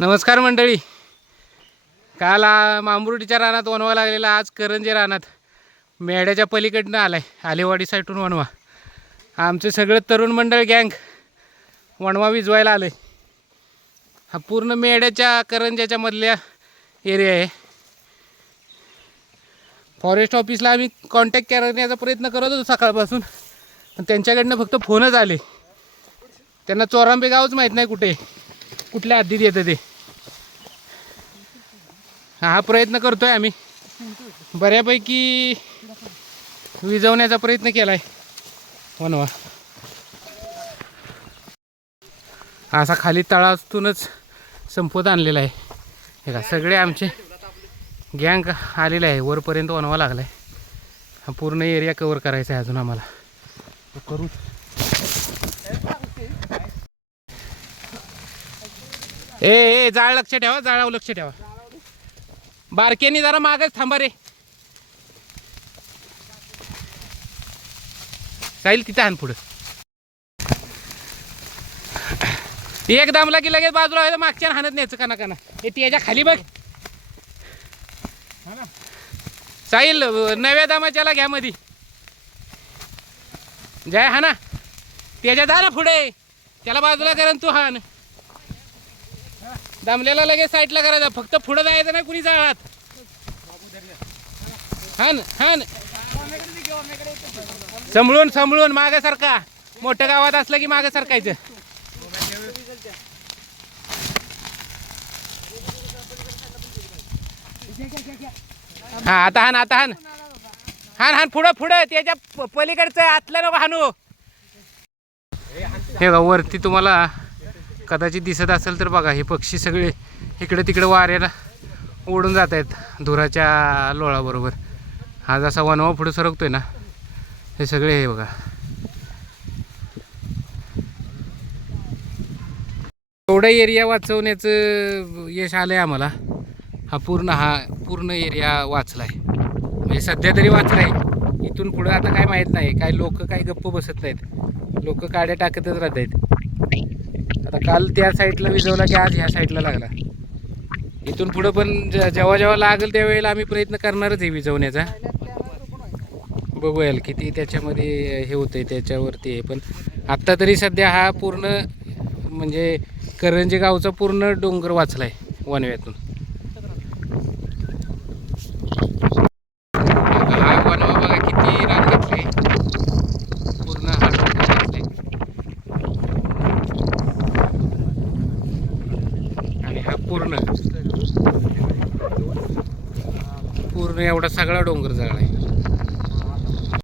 नमस्कार मंडळी. काल मांबुर्डीच्या रानात वणवा लागलेला, आज करंजे रानात मेढ्याच्या पलीकडनं आलाय, आलेवाडी साईडून वणवा. आमचं सगळं तरुण मंडळ गँग वणवा विजवायला आलं. हा पूर्ण मेढ्याच्या करंजाच्या मधल्या एरिया आहे. फॉरेस्ट ऑफिसला आम्ही कॉन्टॅक्ट करण्याचा प्रयत्न करत होतो सकाळपासून, पण त्यांच्याकडनं फक्त फोनच आले. त्यांना चोरांबे गावच माहीत नाही कुठल्या हद्दीत येतं ते. हा प्रयत्न करतोय आम्ही, बऱ्यापैकी विजवण्याचा प्रयत्न केला आहे वणवा. असा खाली तळातूनच संपत आणलेला आहे. हे का सगळे आमचे गँग आलेले आहे, वरपर्यंत वणवा लागला आहे. हा पूर्ण एरिया कवर करायचा आहे अजून आम्हाला. करू ए जाळ लक्ष ठेवा, जाळावर लक्ष ठेवा. बारकेनी जरा मागच थांबा रे. जाईल तिथं हान पुढं. एक दामला की लगेच बाजूला व्हायचं, मागच्या हाणत न्यायचं काना काना. हे त्याच्या खाली बघ साहिल, नव्या दामाच्याला घ्या मधी. जय हा ना, त्याच्या जा ना पुढे, त्याला बाजूला करा तू हान. दामल्याला लगेच साईडला करायचा, फक्त पुढं जायचं नाही कुणी जाळात. हान हान सांभाळून सांभाळून मागे सारखा. मोठ्या गावात असलं की मागे सरकायचं. हा आता हान, आता हान हान हान पुढं पुढं, त्याच्या पलीकडचं आतलं नको हानू. हे वरती तुम्हाला कदाचित दिसत असेल तर बघा, हे पक्षी सगळे इकडे तिकडे वाऱ्याला उडून जात आहेत धुराच्या लोळाबरोबर. हा जसा वणवा पुढे सरकतोय ना, हे सगळे हे बघा. एवढा एरिया वाचवण्याचं यश आलं आहे आम्हाला. हा पूर्ण एरिया वाचला आहे, म्हणजे सध्या तरी वाचला आहे. इथून पुढं आता काय माहीत नाही. काय लोक काय गप्प बसत नाहीत, लोक काड्या टाकतच राहत आहेत. आता काल त्या साईडला विजवला की आज ह्या साईडला लागला. इथून पुढं पण जेव्हा जेव्हा लागेल त्यावेळेला आम्ही प्रयत्न करणारच आहे विजवण्याचा. बघूयाल किती त्याच्यामध्ये हे होतंय त्याच्यावरती आहे. पण आत्ता तरी सध्या हा पूर्ण म्हणजे करंजे गावचा पूर्ण डोंगर वाचला आहे वणव्यातून. हा वणवा बघा किती रान घेतले, पूर्ण हा डोंगर वाचलाय. आणि हा पूर्ण एवढा सगळा डोंगर जळला आहे.